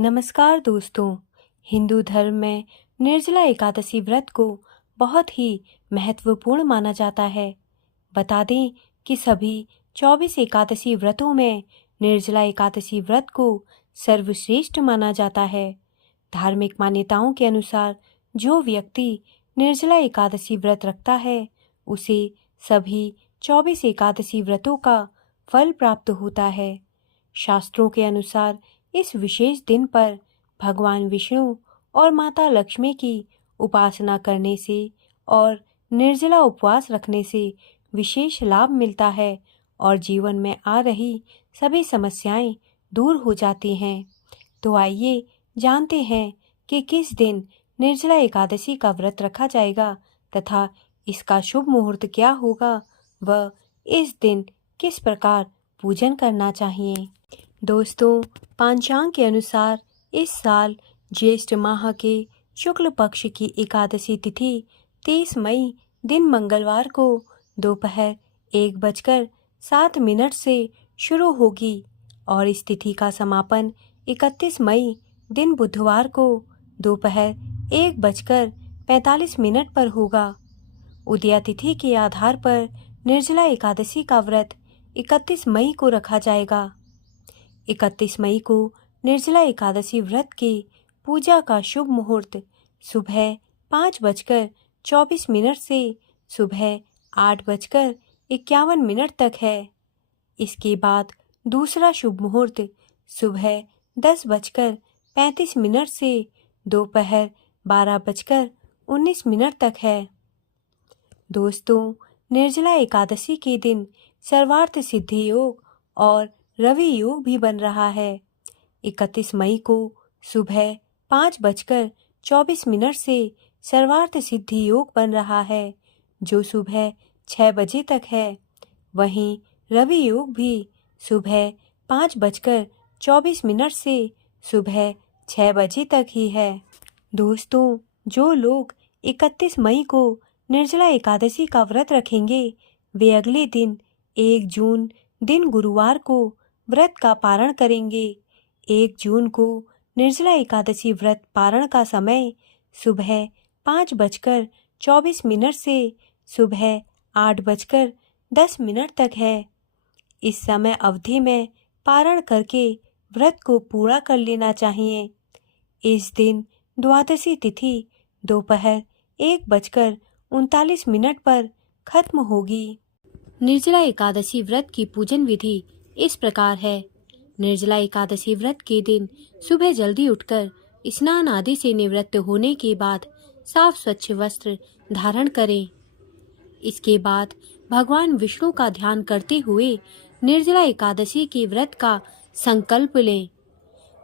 नमस्कार दोस्तों। हिंदू धर्म में निर्जला एकादशी व्रत को बहुत ही महत्वपूर्ण माना जाता है। बता दें कि सभी 24 एकादशी व्रतों में निर्जला एकादशी व्रत को सर्वश्रेष्ठ माना जाता है। धार्मिक मान्यताओं के अनुसार जो व्यक्ति निर्जला एकादशी व्रत रखता है उसे सभी 24 एकादशी व्रतों का फल प्राप्त होता है। शास्त्रों के अनुसार इस विशेष दिन पर भगवान विष्णु और माता लक्ष्मी की उपासना करने से और निर्जला उपवास रखने से विशेष लाभ मिलता है और जीवन में आ रही सभी समस्याएं दूर हो जाती हैं। तो आइए जानते हैं कि किस दिन निर्जला एकादशी का व्रत रखा जाएगा तथा इसका शुभ मुहूर्त क्या होगा व इस दिन किस प्रकार पूजन करना चाहिए। दोस्तों, पंचांग के अनुसार इस साल ज्येष्ठ माह के शुक्ल पक्ष की एकादशी तिथि 23 मई दिन मंगलवार को दोपहर 1:07 से शुरू होगी और इस तिथि का समापन 31 मई दिन बुधवार को दोपहर 1:45 पर होगा। उदया तिथि के आधार पर निर्जला एकादशी का व्रत 31 मई को रखा जाएगा। 31 मई को निर्जला एकादशी व्रत के पूजा का शुभ मुहूर्त सुबह 5:24 से सुबह 8:51 तक है। इसके बाद दूसरा शुभ मुहूर्त सुबह 10:35 से दोपहर 12:19 तक है। दोस्तों, निर्जला एकादशी के दिन सर्वार्थ सिद्धि योग और रवि योग भी बन रहा है। 31 मई को सुबह 5:24 से सर्वार्थ सिद्धि योग बन रहा है जो सुबह 6 बजे तक है। वहीं रवि योग भी सुबह 5:24 से सुबह 6 बजे तक ही है। दोस्तों, जो लोग 31 मई को निर्जला एकादशी का व्रत रखेंगे वे अगले दिन 1 जून दिन गुरुवार को व्रत का पारण करेंगे। 1 जून को निर्जला एकादशी व्रत पारण का समय सुबह 5:24 से सुबह 8:10 तक है। इस समय अवधि में पारण करके व्रत को पूरा कर लेना चाहिए। इस दिन द्वादशी तिथि दोपहर 1:39 पर खत्म होगी। निर्जला एकादशी व्रत की पूजन विधि इस प्रकार है। निर्जला एकादशी व्रत के दिन सुबह जल्दी उठकर स्नान आदि से निवृत्त होने के बाद साफ स्वच्छ वस्त्र धारण करें। इसके बाद भगवान विष्णु का ध्यान करते हुए निर्जला एकादशी के व्रत का संकल्प लें।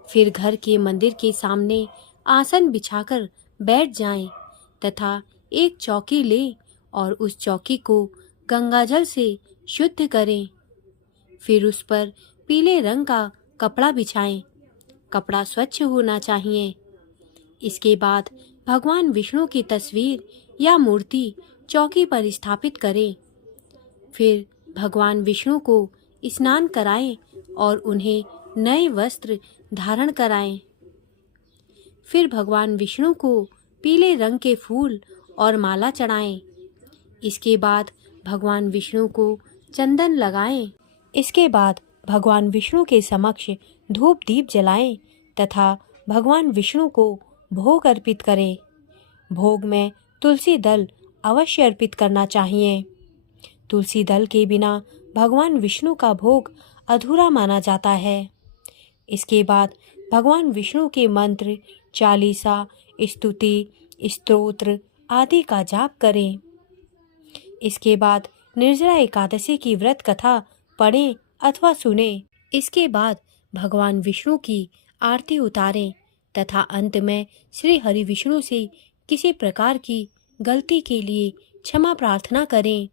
फिर घर के मंदिर के सामने आसन बिछाकर बैठ जाएं तथा एक चौकी लें और उस चौकी को गंगाजल से शुद्ध करें। फिर उस पर पीले रंग का कपड़ा बिछाएं। कपड़ा स्वच्छ होना चाहिए। इसके बाद भगवान विष्णु की तस्वीर या मूर्ति चौकी पर स्थापित करें। फिर भगवान विष्णु को स्नान कराएं और उन्हें नए वस्त्र धारण कराएं। फिर भगवान विष्णु को पीले रंग के फूल और माला चढ़ाएं। इसके बाद भगवान विष्णु को चंदन लगाएं। इसके बाद भगवान विष्णु के समक्ष धूप दीप जलाएं तथा भगवान विष्णु को भोग अर्पित करें। भोग में तुलसी दल अवश्य अर्पित करना चाहिए। तुलसी दल के बिना भगवान विष्णु का भोग अधूरा माना जाता है। इसके बाद भगवान विष्णु के मंत्र, चालीसा, स्तुति, स्तोत्र आदि का जाप करें। इसके बाद निर्जला एकादशी की व्रत कथा पढ़ें अथवा सुनें। इसके बाद भगवान विष्णु की आरती उतारें तथा अंत में श्री हरि विष्णु से किसी प्रकार की गलती के लिए क्षमा प्रार्थना करें।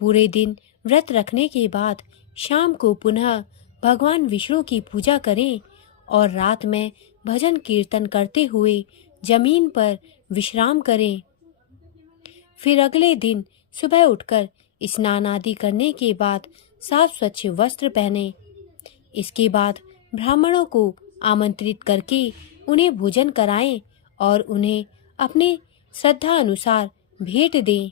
पूरे दिन व्रत रखने के बाद शाम को पुनः भगवान विष्णु की पूजा करें और रात में भजन कीर्तन करते हुए जमीन पर विश्राम करें। फिर अगले दिन सुबह उठकर स्नान आदि करने के बाद साफ स्वच्छ वस्त्र पहने। इसके बाद ब्राह्मणों को आमंत्रित करके उन्हें भोजन कराएं और उन्हें अपने श्रद्धा अनुसार भेंट दें।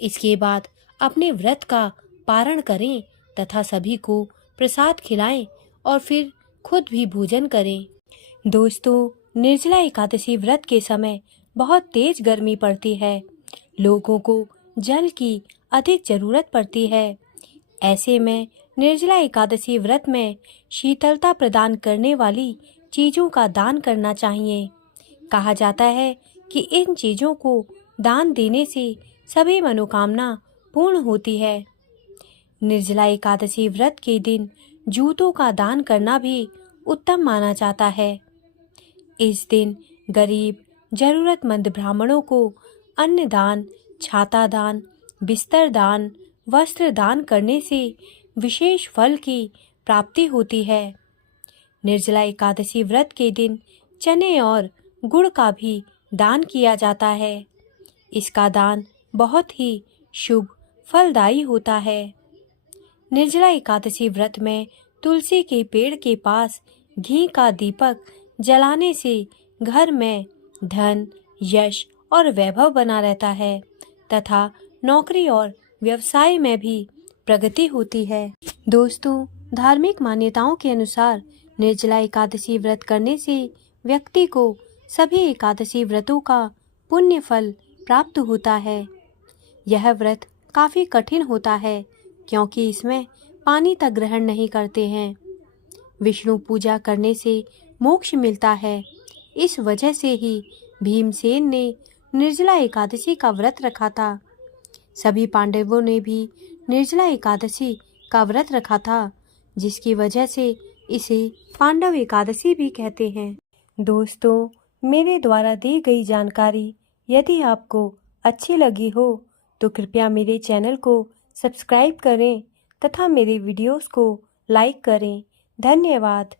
इसके बाद अपने व्रत का पारण करें तथा सभी को प्रसाद खिलाएं और फिर खुद भी भोजन करें। दोस्तों, निर्जला एकादशी व्रत के समय बहुत तेज गर्मी पड़ती है। लोगों को जल की अधिक जरूरत पड़ती है। ऐसे में निर्जला एकादशी व्रत में शीतलता प्रदान करने वाली चीजों का दान करना चाहिए। कहा जाता है कि इन चीजों को दान देने से सभी मनोकामना पूर्ण होती है। निर्जला एकादशी व्रत के दिन जूतों का दान करना भी उत्तम माना जाता है। इस दिन गरीब जरूरतमंद ब्राह्मणों को अन्न दान, छाता दान, बिस्तर दान, वस्त्र दान करने से विशेष फल की प्राप्ति होती है। निर्जला एकादशी व्रत के दिन चने और गुड़ का भी दान किया जाता है। इसका दान बहुत ही शुभ फलदायी होता है। निर्जला एकादशी व्रत में तुलसी के पेड़ के पास घी का दीपक जलाने से घर में धन, यश और वैभव बना रहता है तथा नौकरी और व्यवसाय में भी प्रगति होती है। दोस्तों, धार्मिक मान्यताओं के अनुसार निर्जला एकादशी व्रत करने से व्यक्ति को सभी एकादशी व्रतों का पुण्य फल प्राप्त होता है। यह व्रत काफी कठिन होता है क्योंकि इसमें पानी तक ग्रहण नहीं करते हैं। विष्णु पूजा करने से मोक्ष मिलता है। इस वजह से ही भीमसेन ने निर्जला एकादशी का व्रत रखा था। सभी पांडवों ने भी निर्जला एकादशी का व्रत रखा था, जिसकी वजह से इसे पांडव एकादशी भी कहते हैं। दोस्तों, मेरे द्वारा दी गई जानकारी यदि आपको अच्छी लगी हो तो कृपया मेरे चैनल को सब्सक्राइब करें तथा मेरे वीडियोस को लाइक करें। धन्यवाद।